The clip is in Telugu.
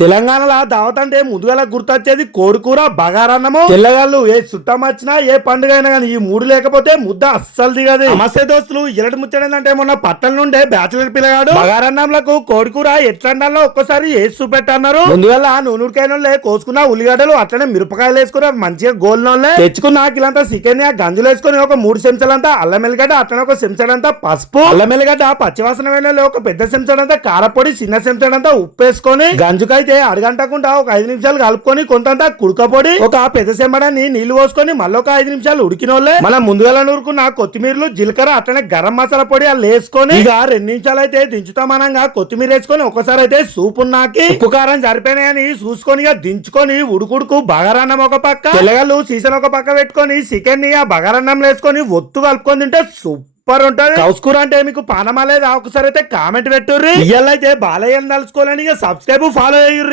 తెలంగాణలో దావత్ అంటే ముందుగా గుర్తొచ్చేది కోడికూర బగారన్నము తెల్లగాళ్ళు ఏ చుట్టం వచ్చినా ఏ పండుగ అయినా కానీ ఈ మూడు లేకపోతే ముద్ద అస్సలు దిగదు. నమస్తే దోస్తులు ఇరటి ముచ్చడంటే మొన్న పట్టణ నుండే బ్యాచులర్ పిల్లగాడు. బగారన్నంలకు కోడికూర ఎట్లండాలో ఒక్కసారి వేసి చూపెట్టన్నారు ముందుగా నూనూరుకాయలు కోసుకున్న ఉల్లిగడ్డలు అట్లనే మిరపకాయలు వేసుకుని మంచిగా గోల్నోళ్ళే. తెచ్చుకున్న కిలంతా చికెన్ గంజులు వేసుకుని ఒక మూడు చెంచాలంతా అల్లం ఎల్లిగడ్డ అట్లనే ఒక చెంచాడంతా పసుపు. అల్లం ఎల్లిగడ్డ పచ్చివాసన వెళ్ళే ఒక పెద్ద చెంచాడంతా కారపొడి చిన్న చెంచాడంతా ఉప్పు వేసుకొని. అయితే అడగంటకుండా ఒక ఐదు నిమిషాలు కలుపుకొని కొంతంత కుడకపొడి ఒక పెద్ద సెంబడాన్ని నీళ్ళు పోసుకొని మళ్ళీ ఒక ఐదు నిమిషాలు ఉడికినోళ్ళే. మనం ముందుగా నూరుకున్న కొత్తిమీరలు జీలకర్ర అట్లనే గరం మసాలా పొడి అలా వేసుకొని ఇక రెండు నిమిషాలు అయితే దించుతామనంగా కొత్తిమీర వేసుకొని ఒకసారి అయితే సూపు నాకి ఉప్పు కారం సరిపోయినాయని చూసుకొని ఇక దించుకొని ఉడుకుడుకు బగారన్నం ఒక పక్క తెల్లగల్లు సీసన్ ఒక పక్క పెట్టుకొని చికెన్ని ఆ బగారన్నం వేసుకొని ఒత్తు కలుపుకొని తింటే సూపర్ ఉంటది కౌస్కూర అంటే మీకు పానమా లేదా ఒకసారి అయితే కామెంట్ పెట్టుర్రి. ఇయ్యాలైతే బాలయ్య తలుచుకోవాలని సబ్స్క్రైబ్ ఫాలో అయ్యుర్రి.